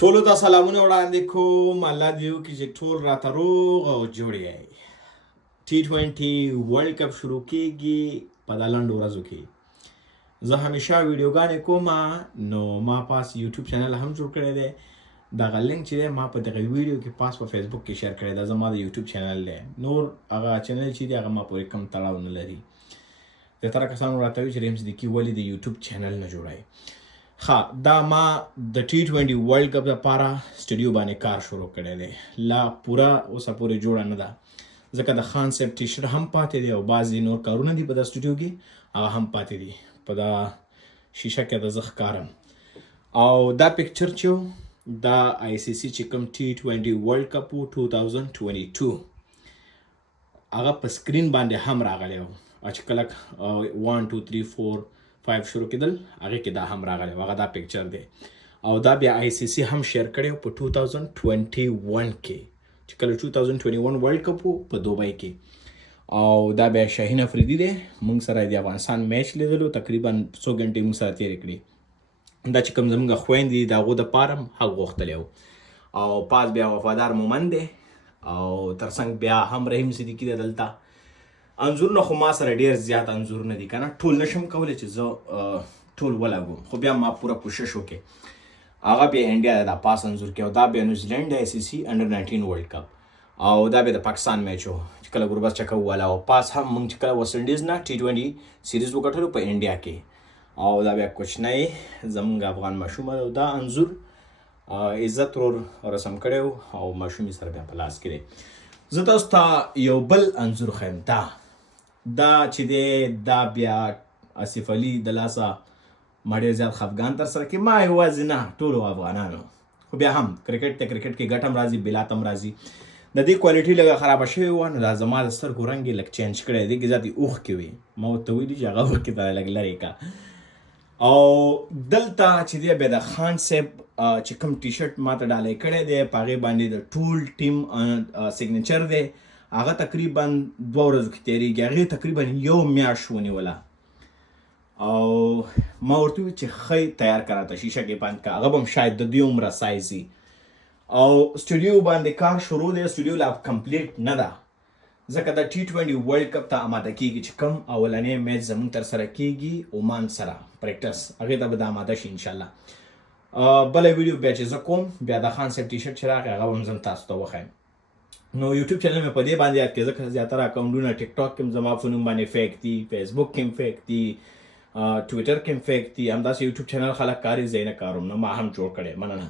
ټولو ته سلامونه وړاندې کوم. الله دې وکړي چې ټول راته روغ او جوړ یې. t20 ورلد کپ شروع کیږي په دا لنډو ورځو کې. زه همیشه ویډیوګانې کوم، نو ما پاس یوټیوب چینل هم جوړ کړی دی. دغه لینک چې دی ما په دغه ویډیو کې پاس په فیسبوک کې شیر کړی دی. زما د یوټیوب چینل دی. نور هغه چینل چې دی هغه ما پورې کم تړاو نه لري. زیاتره کسانو راته وایي چې ریم صدیقي ولې د یوټیوب چینل نه جوړوي. دا ما د t20 ورلد کپ لپاره سټوډیو باندې کار شروع کړی دی. لا پوره اوسه پورې جوړه نه ده، ځکه د خان صاحب ټي شرټ هم پاتې دی او بعضې نور کارونه دي په دا سټوډیو کې هغه هم پاتې دي. په دا شیشه کې د زه ښکارم. او دا پکچر چې دا ICC چې کوم t20 ورلد کپ 2022 هغه په سکرین باندې هم راغلی و. چې کله 1 2 3 4 5 شروع کېدل هغې کې دا هم راغلی و. هغه دا پکچر دی او دا بیا ICC هم شیر کړی و په 2021 کې چې کله 2021 ورلد کپ و په دوبۍ کې. او دا بیا شاهین افریدي دی، موږ سره د افغانستان میچ لیدلو، تقریبا 100 غنټې موږ سره تېرې کړي. دا چې کوم زموږ خویندې دي د هغو دپاره هم حق غوښتلی و. او پاس بیا وفادار مومن دی او ترڅنګ بیا هم رحیم صدیقي دی. دلته انځورونه خو ما سره ډېر زیات انځورونه دي که نه، ټول نشم کولی چې زه ټول ولګوم، خو بیا ما پوره کوشش وکړې. هغه بیا انډیا دی دا پاس انځور کې، او دا بیا نیوزیلینډ د ICC انډر 19 ورلد کپ، او دا بیا د پاکستان میچ و چې کله ګربز چکه وواله. او پاس هم موږ چې کله ویسټ انډیز نه t20 سیریز وګټلو په انډیا کې. او دا بیا کوچنی زموږ افغان ماشوم او دا انځور عزت ور رسم کړی و او ماشومې سره بیا په لاس کې دی. زه تاسو ته یو بل انځور ښیم. دا چې دی دا بیا آصف علي د لاسه ما ډېر زیات خفګان ترسره کړي. ما یوازې نه، ټولو افغانانو. خو بیا هم کرکټ ته کرکټ کې ګټه هم راځي، بلات هم راځي. د دې کوالټي لږه خرابه شوې وه، نو دا زما د سترګو رنګ یې لږ چینج کړی دی، کې زیاتې اوښکې وې. ما ورته ویلي چې هغه اوښکې ته لږ لرې کا. او دلته چې دی بیا د خان صاحب چې کوم ټي شرټ ما ته ډالۍ کړی دی په هغې باندې د ټول ټیم سیګنیچر دی. هغه تقریبا 2 ورځو کې تېرېږي، هغې تقریبا 1 میاشت ونیوله. او ما ورته وویل چې ښه تیار کړه راته شیشه کې بند کړه، هغه به هم شاید د دې عمره سایز وي. او سټوډیو باندې کار شروع دی. سټوډیو لا کمپلیټ نه ده، ځکه د t20 ورلد کپ ته آماده کېږي چې کوم اولنی میچ زموږ ترسره کېږي عمان سره پریکټس، هغې ته به د آماده شي انشاءالله. بله ویډیو بیا چې زه کوم بیا د خان صاحب ټي شرټ چې راغی هغه به هم زه تاسو ته وښیم. نو یوټیوب چینل مې په دې باندې یاد کړي، ځکه زیاتره اکاونټونه ټیک ټاک کې هم زما په نوم باندې فیک دي، فیسبوک کې هم فیک دي، ټویټر کې هم فیک دي. همداسې یوټیوب چینل خلک کاري، زه یې نه کاروم، نو ما هم جوړ کړی. مننه.